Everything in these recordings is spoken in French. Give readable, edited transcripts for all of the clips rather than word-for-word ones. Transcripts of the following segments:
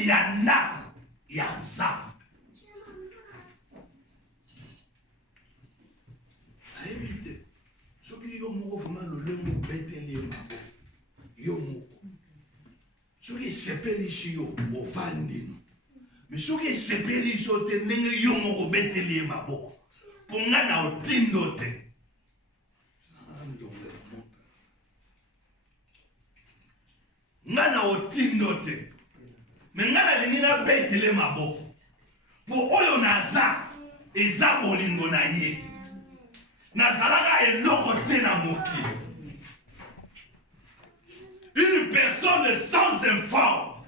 kati ya ndako ya Nzambe. Ayebi te soki yo moko vraiment lolenge obeteli ye maboko yo moko soki esepeli si yo ovandi no mais soki esepeli so te ndenge yo moko obeteli ye maboko mpo nga na otindo te. Nga na otindo te me nga nalingi nabetele maboko mpo oyo naza eza bolingo na ye nazalaka eloko te na mokili. Une personne sans effort,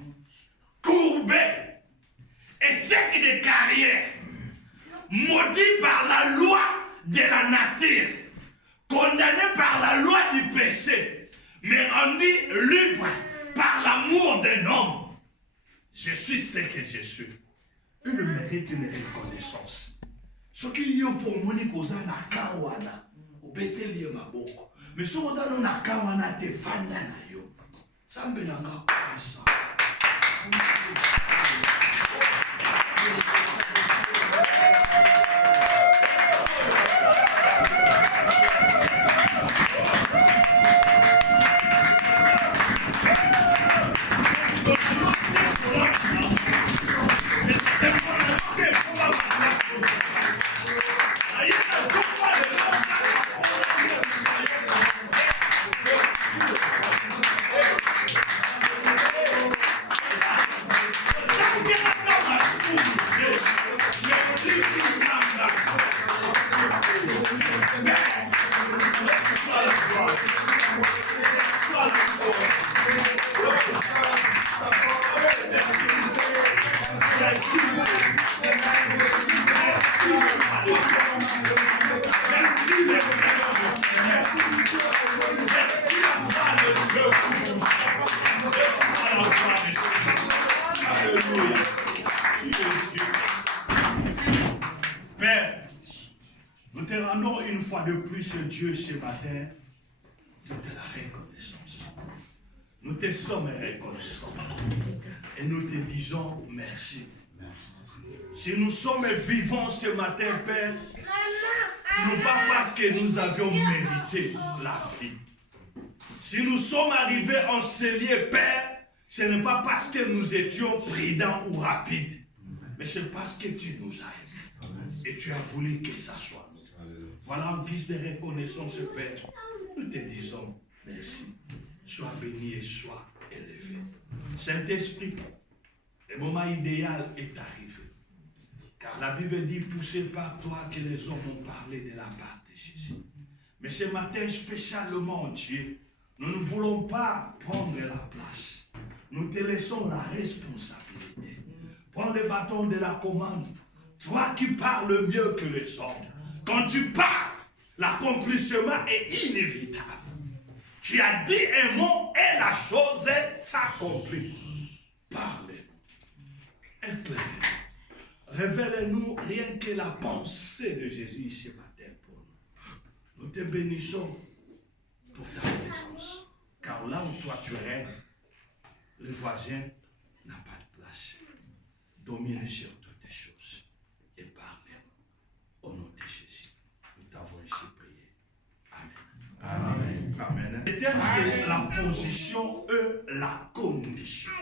courbée, échec de carrière, maudit par la loi de la nature, condamné par la loi du péché, mais rendu libre par l'amour d'un homme. Je suis ce que je suis. Une mérite une reconnaissance. Ce qui y a pour moi, c'est que na kawana, obeteli maboko. Mais si vous avez na kawana te fanda na yo, ça me donne ça. Père, nous te rendons une fois de plus, Dieu, ce matin, de la reconnaissance. Nous te sommes reconnaissants et nous te disons merci. Si nous sommes vivants ce matin, Père, ce n'est pas parce que nous avions mérité la vie. Si nous sommes arrivés en ce lieu, Père, ce n'est pas parce que nous étions prudents ou rapides, mais c'est parce que tu nous as aimés et tu as voulu que ça soit nous. Voilà en guise de reconnaissance, Père, nous te disons merci. Sois béni et sois élevé. Saint-Esprit, le moment idéal est arrivé. Car la Bible dit, poussé par toi que les hommes ont parlé de la part de Jésus. Mais ce matin, spécialement, Dieu, nous ne voulons pas prendre la place. Nous te laissons la responsabilité. Prends le bâton de la commande. Toi qui parles mieux que les hommes. Quand tu parles, l'accomplissement est inévitable. Tu as dit un mot et la chose s'accomplit. Parlez-nous. Éclairez-nous. Révèle-nous rien que la pensée de Jésus ce matin pour nous. Nous te bénissons pour ta présence. Car là où toi tu règnes, le voisin n'a pas de place. Domine sur toutes les choses. Et parle-nous. Au nom de Jésus. Nous t'avons ainsi prié. Amen. Amen. Amen. Le thème, c'est la position et la condition.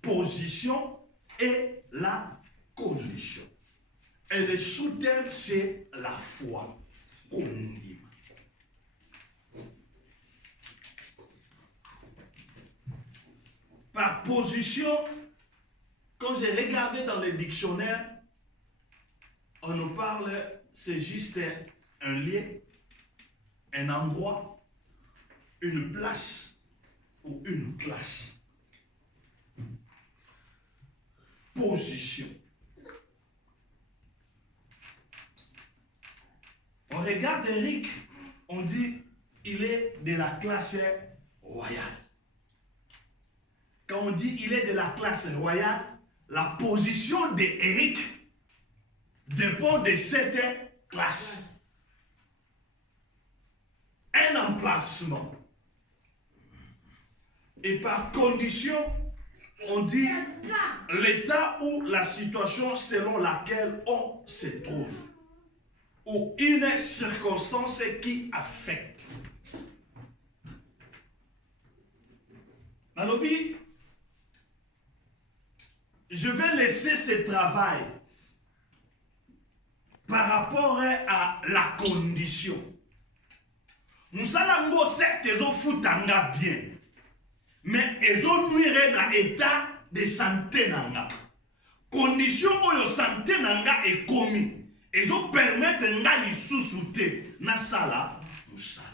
Position et la condition. Et le sous-thème, c'est la foi. Condiment. Par position, quand j'ai regardé dans le dictionnaire, on nous parle, c'est juste un lieu, un endroit, une place ou une classe. Position. On regarde Eric, on dit il est de la classe royale. Quand on dit il est de la classe royale, la position d'Eric dépend de cette classe. Un emplacement. Et par condition, on dit l'état ou la situation selon laquelle on se trouve, ou une circonstance qui affecte. Nalobi, je vais laisser ce travail par rapport à la condition. Nous allons certes futanga bien, mais ils ont nuire dans l'état de santé nanga. Condition où la santé nanga est commis, ils ont permettre nga li sous-souté na sala musala.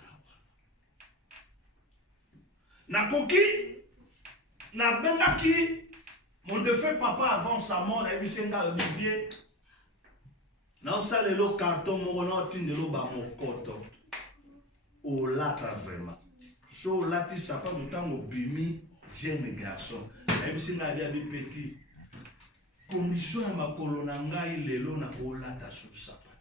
Na koki na bengaki mon défunt papa avant sa mort na bisenga Olivier. Na sala le carton mo na tindelo ba mo koto. O lata vraiment. So lati sapa mutango bimi jeune garçon. Na bisenga bia bi petit. Condition ya makolo na ngai lelo na o lata so sapa.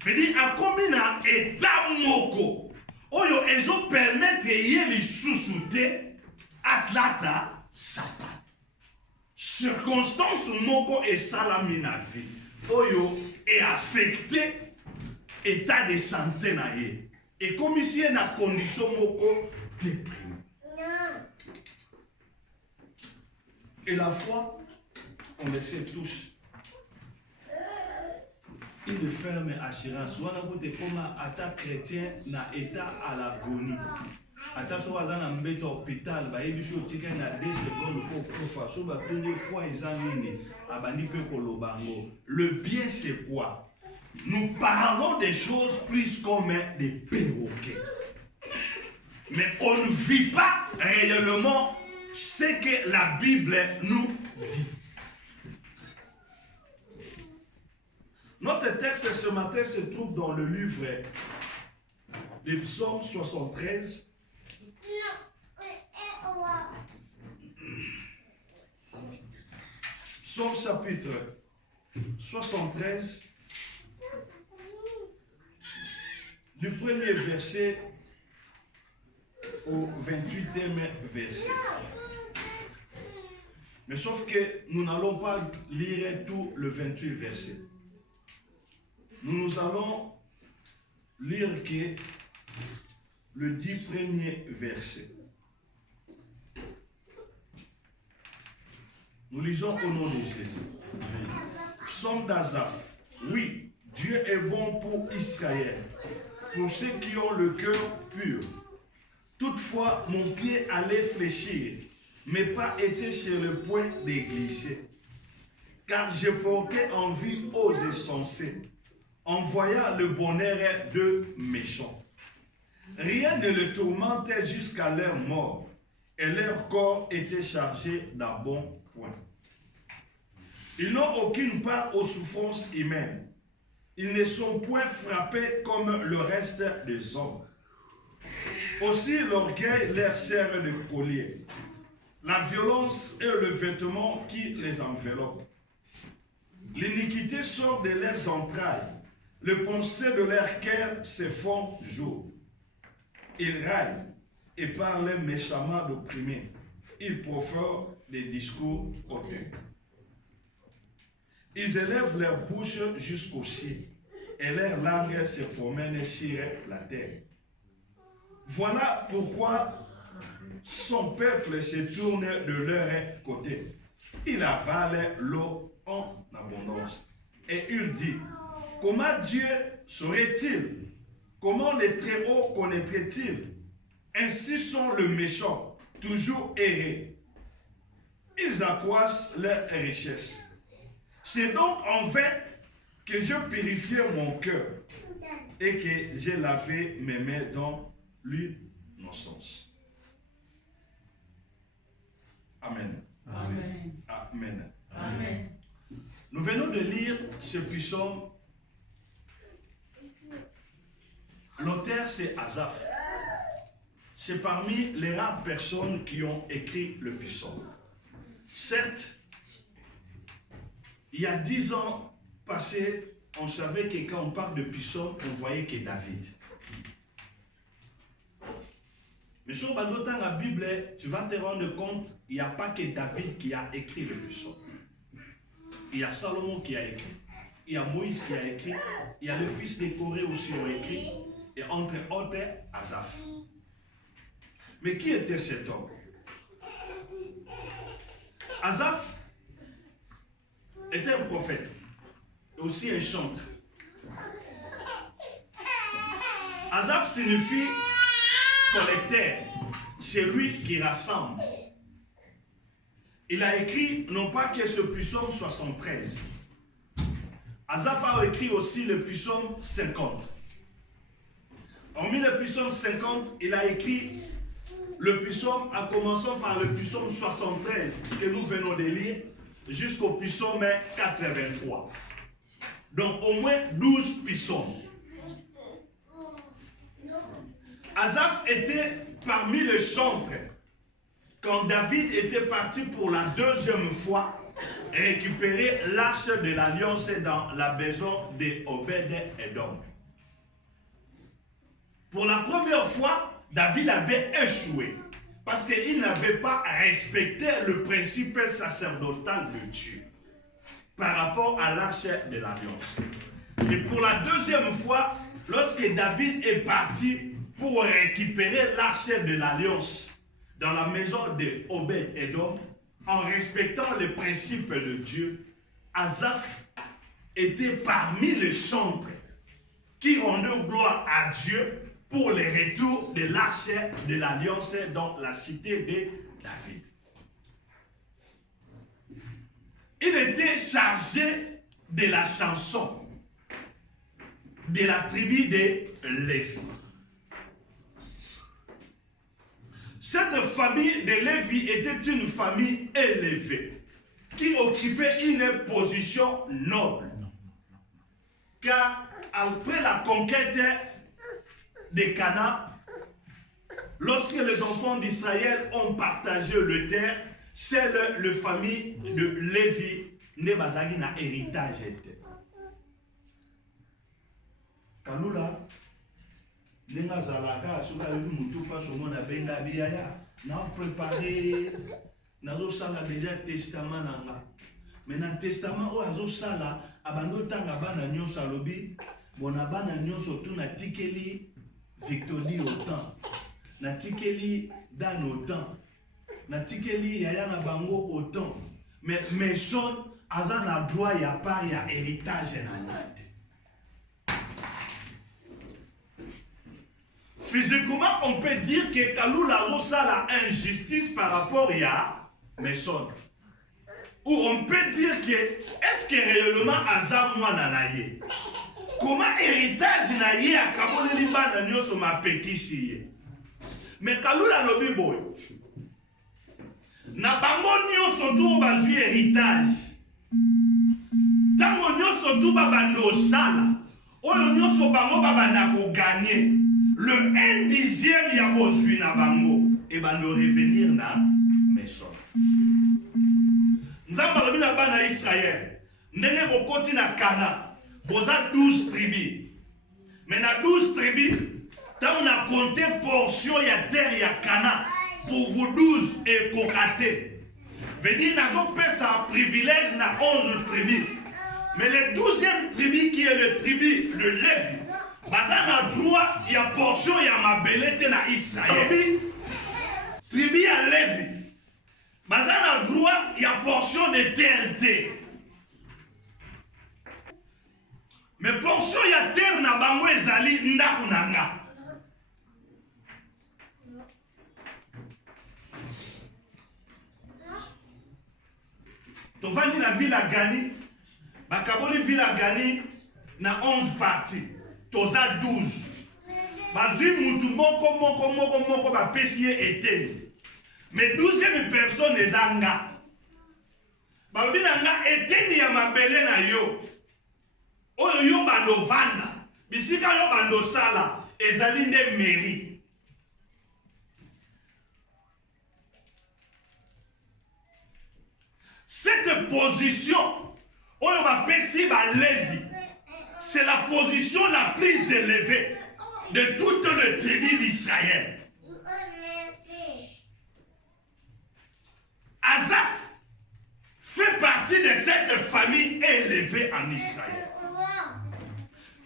Fedi akomina eta moko. Oyo ezo permettre yeli sous-souté atlata sapa. Circonstance moko et salamina vie. Oyo est affecté état de santé na ye. Et comme ici il y a une condition moko déprimée. Et la foi, on le sait tous. Il ferme assurance. On a voté comme atta chrétien na état à l'agonie. Atta so azana mbeta hôpital ba yebiso tika na 2 secondes pour profa so ba première fois examiner abandi pe kolobango. Le bien c'est quoi? Nous parlons des choses plus comme des perroquets. Mais on ne vit pas réellement ce que la Bible nous dit. Notre texte ce matin se trouve dans le livre des Psaumes 73. Psaume chapitre 73, du premier verset au 28e verset. Mais sauf que nous n'allons pas lire tout le 28 verset. Nous allons lire que le 10 premiers versets. Nous lisons au nom de Jésus. Psaume d'Azaph. Oui, Dieu est bon pour Israël, pour ceux qui ont le cœur pur. Toutefois, mon pied allait fléchir, mais pas été sur le point de glisser. Car je portais envie aux insensés, en voyant le bonheur de méchants. Rien ne le tourmentait jusqu'à leur mort, et leur corps était chargé d'un bon point. Ils n'ont aucune part aux souffrances humaines. Ils ne sont point frappés comme le reste des hommes. Aussi l'orgueil leur sert de collier. La violence est le vêtement qui les enveloppe. L'iniquité sort de leurs entrailles. Les pensées de leur cœur se font jour. Ils raillent et parlent méchamment d'opprimés. Ils profèrent des discours hautains. Ils élèvent leur bouche jusqu'au ciel et leurs langues se promènent sur la terre. Voilà pourquoi son peuple se tourne de leur côté. Il avale l'eau en abondance. Et il dit, comment Dieu saurait-il? Comment les Très-Hauts connaîtraient-ils? Ainsi sont les méchants, toujours errés. Ils accroissent leur richesse. C'est donc en vain que je purifiais mon cœur et que j'ai lavé mes mains dans l'innocence. Amen. Amen. Amen. Amen. Nous venons de lire ce psaume. L'auteur c'est Asaph. C'est parmi les rares personnes qui ont écrit le psaume. Certes, il y a 10 ans passés, on savait que quand on parle de psaume, on voyait que David. Mais sur la Bible, tu vas te rendre compte, il n'y a pas que David qui a écrit le psaume. Il y a Salomon qui a écrit. Il y a Moïse qui a écrit. Il y a le fils de Corée aussi qui a écrit. Et entre autres, Asaph. Mais qui était cet homme? Asaph était un prophète. Et aussi un chanteur. Asaph signifie collecteur, c'est lui qui rassemble. Il a écrit non pas que ce psaume 73. Asaph a écrit aussi le psaume 50. Hormis le psaume 50, il a écrit le psaume en commençant par le psaume 73 que nous venons de lire jusqu'au psaume 83. Donc au moins 12 psaumes. Asaph était parmi les chantres quand David était parti pour la deuxième fois récupérer l'arche de l'alliance dans la maison d'Obed-Edom. Pour la première fois, David avait échoué parce qu'il n'avait pas respecté le principe sacerdotal de Dieu par rapport à l'arche de l'alliance. Et pour la deuxième fois, lorsque David est parti pour récupérer l'arche de l'alliance dans la maison de Obed-Edom, en respectant les principes de Dieu, Asaph était parmi les chantres qui rendaient gloire à Dieu pour le retour de l'arche de l'alliance dans la cité de David. Il était chargé de la chanson de la tribu de Lévi. Cette famille de Lévi était une famille élevée qui occupait une position noble. Car après la conquête de Canaan, lorsque les enfants d'Israël ont partagé le terre, c'est la famille de Lévi ne bazaki na héritage. Kalula Nenga zalaka soka le mutu face au monde benga biaya na préparé na zo sala déjà testament nanga mais na testament o azo sala abando tanga bana nyonso alobi bona bana nyonso tu na tikeli Victory autant na tikeli Dan autant na tikeli yaya na bango autant mais son azana droit ya part ya héritage na nate. Physiquement, on peut dire que Kalou Lazosa a injustice par rapport à Messon. Ou on peut dire que, est-ce que réellement Azam Wananaye? Comment héritage naye à Kabone Liban Nyoso ma pekishi? Mais Kalou la lobi boy. Na bango nyoso tu bazu héritage. Tango nyoso tu babando sala. Oyo nyoso bango babanda ko gagner. Le 1/10 ya bozui na bango et bando revenir na Messon. Nzamba lobi na bana Israël ndenge bokoti na Kana boza 12 tribus. Mais na 12 tribus tant on a compté portion ya terre ya Kana pour vous 12 et kokaté. Veut dire nazo pesa privilège na 11 tribus. Mais le 12e tribu qui est le tribu de Lévi bazana droit il y a portion il y a ma belete na Israël. Tribu à Lévi. Bazana droit il y a portion de terre. Mais portion il y a terre na bango ezali ndaku nanga. Tovani na ville à Gani. Bakaboli ville à Gani na 11 parties. Toza 12. Bazui mutu moko ba pesie eteni. Mais 12e personne ezanga. Balobi nanga eteni ya mabele na yo. Oyo yo bando vanda. Bisika yo bando sala ezali nde mairie. Cette position oyo ba pesi ba Lévi. C'est la position la plus élevée de toute le tribu d'Israël. élevés en Israël.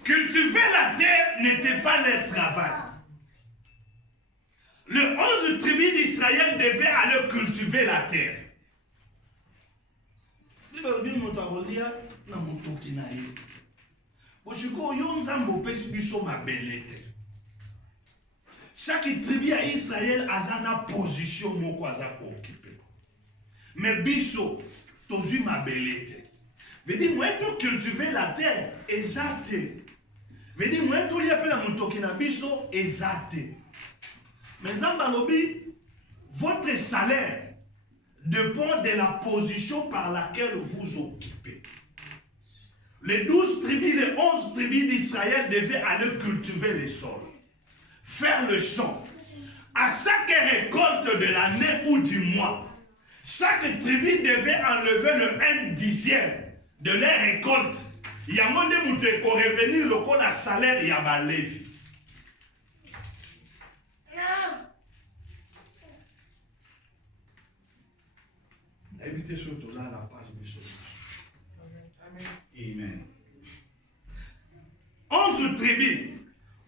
Cultiver la terre n'était pas leur travail. Les 11 tribus d'Israël devaient aller cultiver la terre. Chaque tribu à Israël a une position pour occuper. Mais biso, tozu ma belete. Veut dire, moi, pour cultiver la terre, exact. Veut dire, moi, tout li appelle à mutokina biso, exact. Mais Zambalobi, votre salaire dépend de la position par laquelle vous occupez. Les 12 tribus, les 11 tribus d'Israël devaient aller cultiver les sols, faire le champ. À chaque récolte de l'année ou du mois, chaque tribu devait enlever le 1/10 de leur récolte. Il y a un monde qui peut revenir le salaire, il y a un lévi. Habitez surtout là la page du sol. Amen. 11 tribus,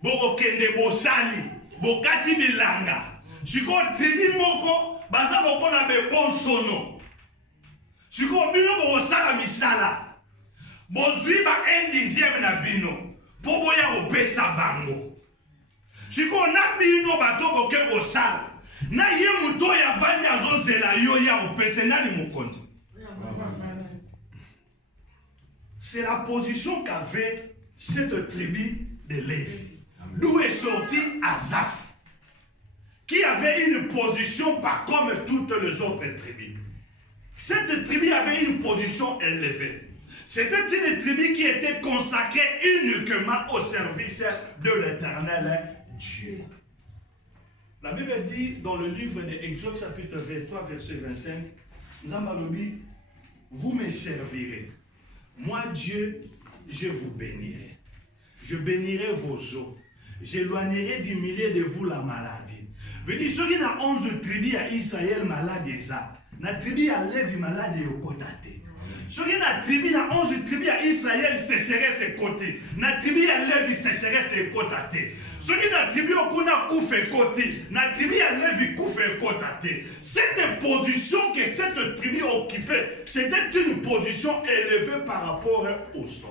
Bokende Bosali, Bokati Bilanga, Chiko tribu Moko, Baza Bokona Bebosono, Chiko Bino Bosala Misala, Bozuiba 1/10 na Bino, Poboya Opesa Bango, Chiko Nabino Bato Boke Bosala. Na ye muto ya vani azozela yo ya opese nani mukonzi. C'est la position qu'avait cette tribu de Lévi. D'où est sorti Asaph, qui avait une position pas comme toutes les autres tribus. Cette tribu avait une position élevée. C'était une tribu qui était consacrée uniquement au service de l'Éternel Dieu. La Bible dit dans le livre d'Exode chapitre 23 verset 25, Zambalobi, vous me servirez. Moi Dieu, je vous bénirai. Je bénirai vos eaux. J'éloignerai du milieu de vous la maladie. Veut dire, ceux qui ont 11 tribus à Israël malades déjà, la tribu à Lévi malade et au côté. Ceux qui ont tribu à 11 tribus à Israël sécherait ses côtés. La tribu à Lévi sécherait ses côtés. Ceux qui ont tribu au Kuna Koufé côté. La tribu à Lévi Koufé côté. Cette position que cette tribu occupait, c'était une position élevée par rapport au sol.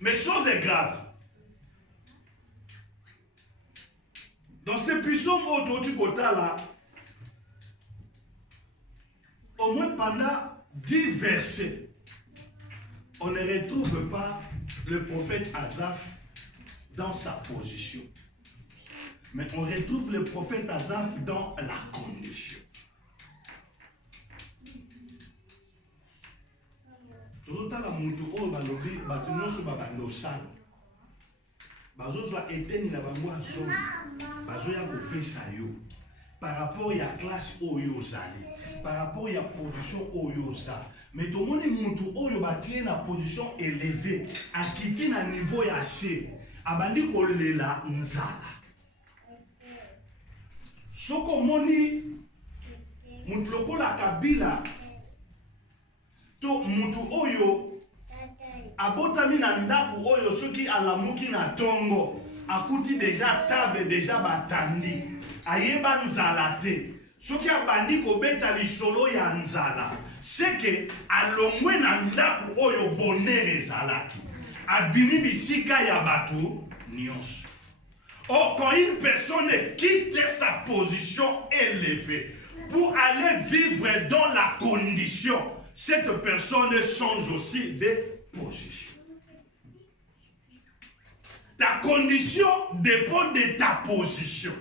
Mais chose est grave. Dans ces puissants mots du côté là, au moins pendant 10 versets, on ne retrouve pas le prophète Asaph dans sa position. Mais on retrouve le prophète Asaph dans la condition. Tout à l'heure, on va dire par rapport à la classe Oyozali, par rapport à la position Oyoza. Mais tout le monde est dans une position élevée, à quitter un niveau haché, à bandi kolela nzala. Soko moni, mutloko la kabila, to mutu oyo, abotami na ndaku oyo, soki alamuki na tongo, akuti déjà table, déjà batandi, ayeba nzala te. Soki abandi kobeta lisolo ya nzala, c'est que alongwe na ndaku oyo bonere ezalaki. Abimi bisika ya batu nyonso. Or, quand une personne quitte sa position élevée pour aller vivre dans la condition, cette personne change aussi de position. Ta condition dépend de ta position.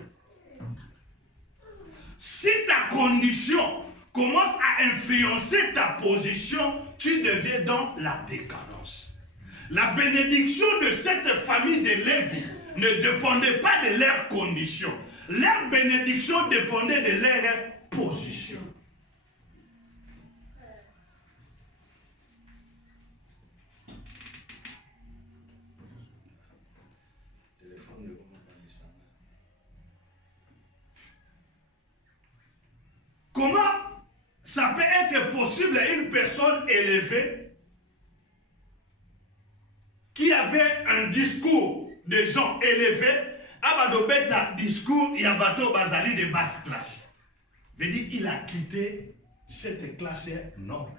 Si ta condition commence à influencer ta position, tu deviens dans la décadence. La bénédiction de cette famille de Lévi ne dépendait pas de leurs conditions. Leur bénédiction dépendait de leur position. Comment ça peut être possible à une personne élevée qui avait un discours de gens élevés, un discours, il y a bateau bazali de basse classe. Veut dire, il a quitté cette classe noble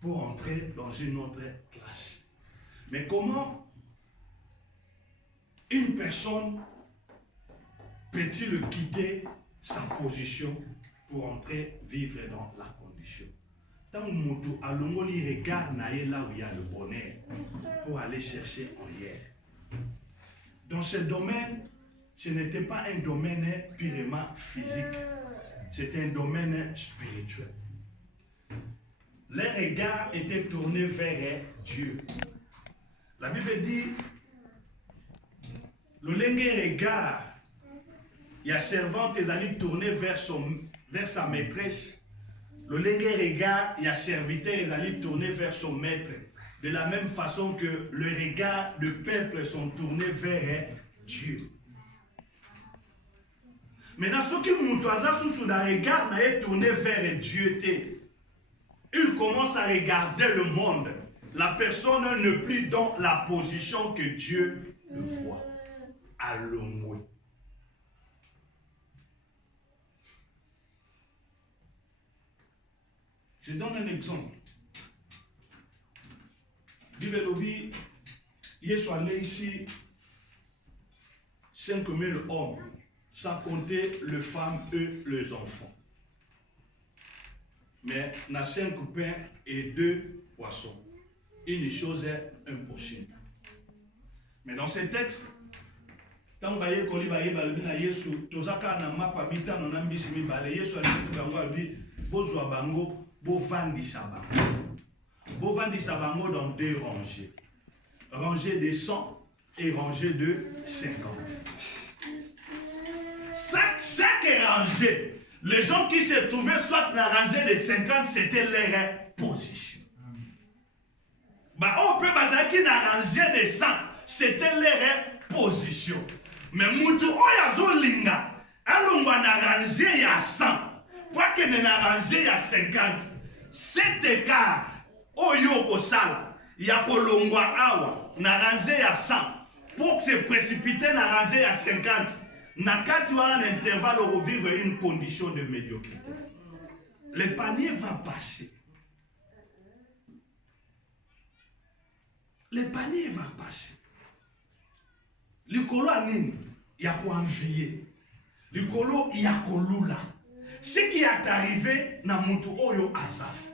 pour entrer dans une autre classe. Mais comment une personne peut-il quitter sa position pour entrer vivre dans la condition? Tant que Moutou a l'ongoli regarde là où il y a le bonheur pour aller chercher ailleurs. Dans ce domaine, ce n'était pas un domaine purement physique, c'était un domaine spirituel. Les regards étaient tournés vers Dieu. La Bible dit, le lengue regard, il y a servante qui est tournée vers sa maîtresse. Le lengue regard, il y a serviteur qui est tourné vers son maître. De la même façon que le regard du peuple sont tournés vers Dieu. Maintenant, ceux qui m'ont sous le regard est tourné vers Dieu, il commence à regarder le monde. La personne n'est plus dans la position que Dieu le voit. Allons. Je donne un exemple. Bible Lobby, hier soit allé ici 5000 hommes, sans compter les femmes et les enfants. Mais on a 5 pains et 2 poissons. Une chose est impossible. Mais dans ces textes, tant que vous avez Yesu, tozaka na mapabita na nambisi mibale Yesu alisi bango abi bozwa bango bovandisa bango. Bovandisa bango dans 2 rangées. Rangée de 100 et rangée de 50. Chaque rangée, les gens qui se trouvaient soit dans la rangée de 50, c'était leur position. On peut baser dans la rangée de 100, c'était leur position. Mais Moutou Oyazo Linga, alongwa na rangée ya 100, pas que na rangée ya 50. Cet écart, Oyo Kosala, ya kolongwa awa, na rangée ya 100, pour que se précipiter na rangée ya 50, na kati wana l'intervalle où vivre une condition de médiocrité. Le panier va passer. Le panier va passer. Likolo anini ya kuanvier. Likolo ya kolula. Ce qui est arrivé na mutu oyo Asaph.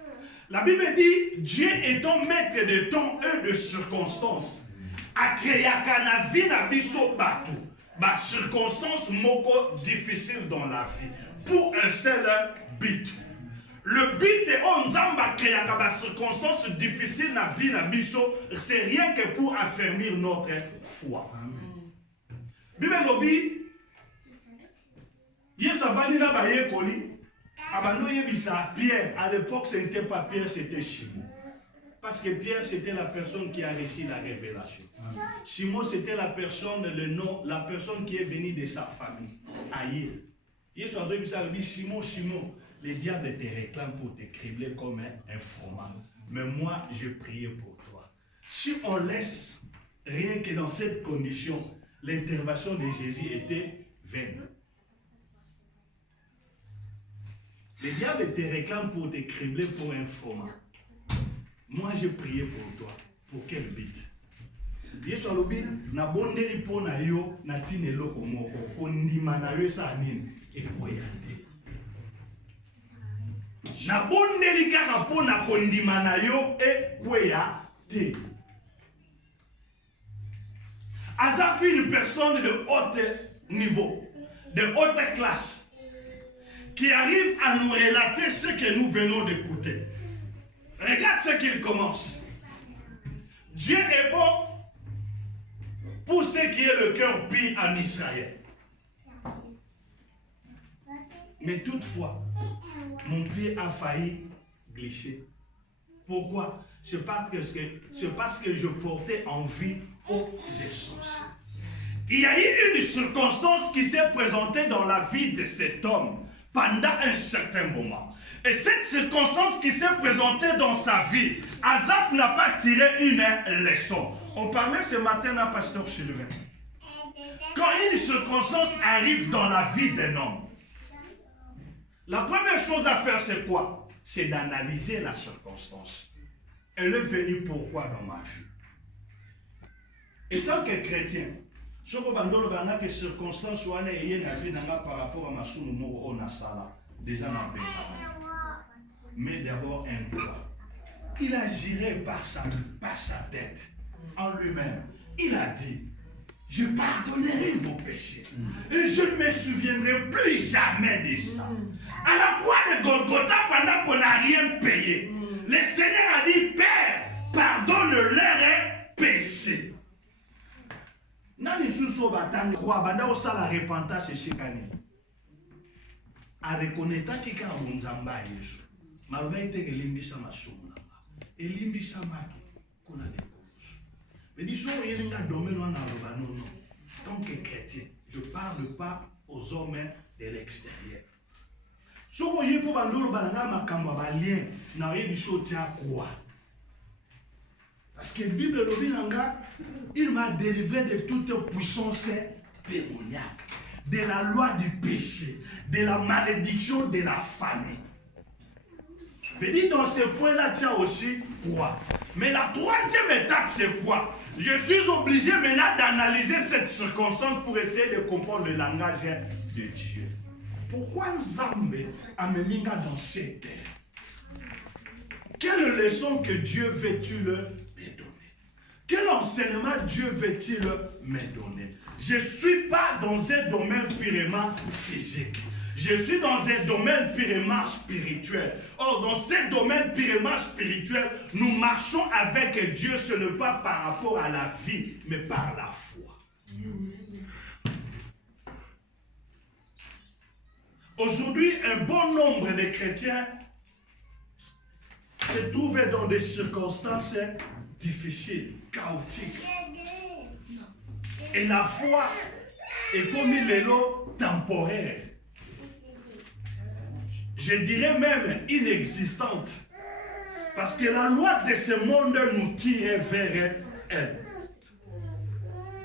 La Bible dit Dieu étant maître de temps et de circonstances a créé na vie na biso bato. Ba circonstance moko difficile dans la vie pour un seul but. Le but est on zamba créé ba circonstance difficile na vie na biso, c'est rien que pour affermir notre foi. Bible lobi Yesu avani na ba yekoli abano yebisa Pierre. À l'époque ce n'était pas Pierre, c'était Simon. Parce que Pierre c'était la personne qui a reçu la révélation. Simon c'était la personne, le nom, la personne qui est venue de sa famille. Aïe. Yesu avani dit Simon, Simon, les diables te réclament pour te cribler comme un froment. Mais moi je priais pour toi. Si on laisse rien que dans cette condition, l'intervention de Jésus était vaine. Les diables te réclament pour te cribler pour un froment. Moi, j'ai prié pour toi. Pour quel but? Yesu alobi na bondeli pona yo na tinelo komoko kondima na yo sa nini ekoyande. Na bondeli kaka pona kondima na yo ekoyande. Asaph une personne de haut niveau, de haute classe, qui arrive à nous relater ce que nous venons d'écouter. Regarde ce qu'il commence. Dieu est bon pour ce qui est le cœur pur en Israël. Mais toutefois, mon pied a failli glisser. Pourquoi? C'est parce que je portais envie aux essentiels. Il y a eu une circonstance qui s'est présentée dans la vie de cet homme pendant un certain moment. Et cette circonstance qui s'est présentée dans sa vie, Asaph n'a pas tiré une leçon. On parlait ce matin à Pasteur Sylvain. Quand une circonstance arrive dans la vie d'un homme, la première chose à faire, c'est quoi? C'est d'analyser la circonstance. Elle est venue pourquoi dans ma vie? Et tant que chrétien, ce que circonstance soit par rapport à ma déjà mais d'abord un quoi? Il a géré par sa tête, en lui-même. Il a dit, je pardonnerai vos péchés. Et je ne me souviendrai plus jamais de ça. À la croix de Golgotha, pendant qu'on n'a rien payé, le Seigneur a dit, Père, pardonne-leur péché. Nani suso batanga kwa banda osala repentance chikani. A reconnaître que ka munzamba Yesu. Maluba iteke limbisa masumu nanga. Elimbisa maki kuna lekoloso. Mais disons yelinga domaine wana loba non. Tant que chrétien, je parle pas aux hommes de l'extérieur. So voyez pour bandolo balanga makambo balien na yebi chotia quoi. Parce que la Bible il m'a délivré de toute puissance démoniaque, de la loi du péché, de la malédiction de la famille. Je dis dans ce point-là, tiens aussi quoi? Mais la troisième étape, c'est quoi? Je suis obligé maintenant d'analyser cette circonstance pour essayer de comprendre le langage de Dieu. Pourquoi Nzambe a mis dans cette terre? Quelle leçon que Dieu veut-il me donner? Quel enseignement Dieu veut-il me donner? Je ne suis pas dans un domaine purement physique. Je suis dans un domaine purement spirituel. Or, dans ce domaine purement spirituel, nous marchons avec Dieu, ce n'est pas par rapport à la vie, mais par la foi. Aujourd'hui, un bon nombre de chrétiens se trouvent dans des circonstances difficiles, chaotiques. Et la foi est comme une lot temporaire. Je dirais même inexistante. Parce que la loi de ce monde nous tire vers elle.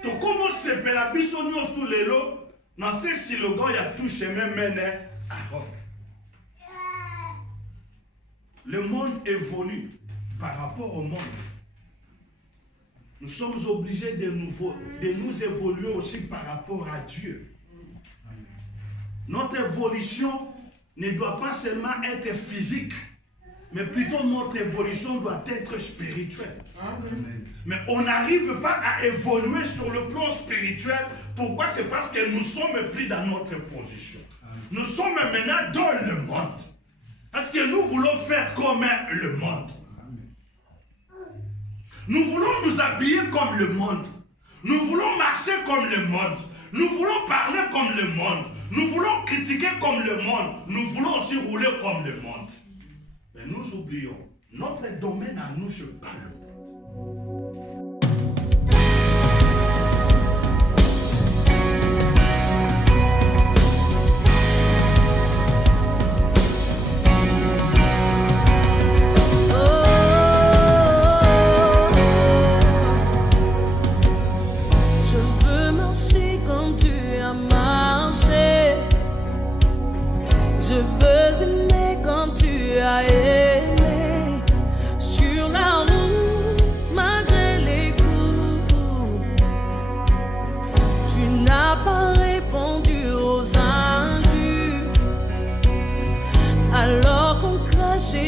Donc, comment se fait la bisogno sous les lots? Dans ce slogan, il y a tout chemin mené à Rome. Le monde évolue par rapport au monde. Nous sommes obligés de nous évoluer aussi par rapport à Dieu. Notre évolution ne doit pas seulement être physique, mais plutôt notre évolution doit être spirituelle. Amen. Mais on n'arrive pas à évoluer sur le plan spirituel. Pourquoi? C'est parce que nous sommes pris dans notre position. Amen. Nous sommes maintenant dans le monde. Parce que nous voulons faire comme le monde. Nous voulons nous habiller comme le monde. Nous voulons marcher comme le monde. Nous voulons parler comme le monde. Nous voulons critiquer comme le monde. Nous voulons aussi rouler comme le monde. Mais nous oublions, notre domaine à nous, je parle.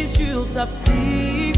Sur ta fille.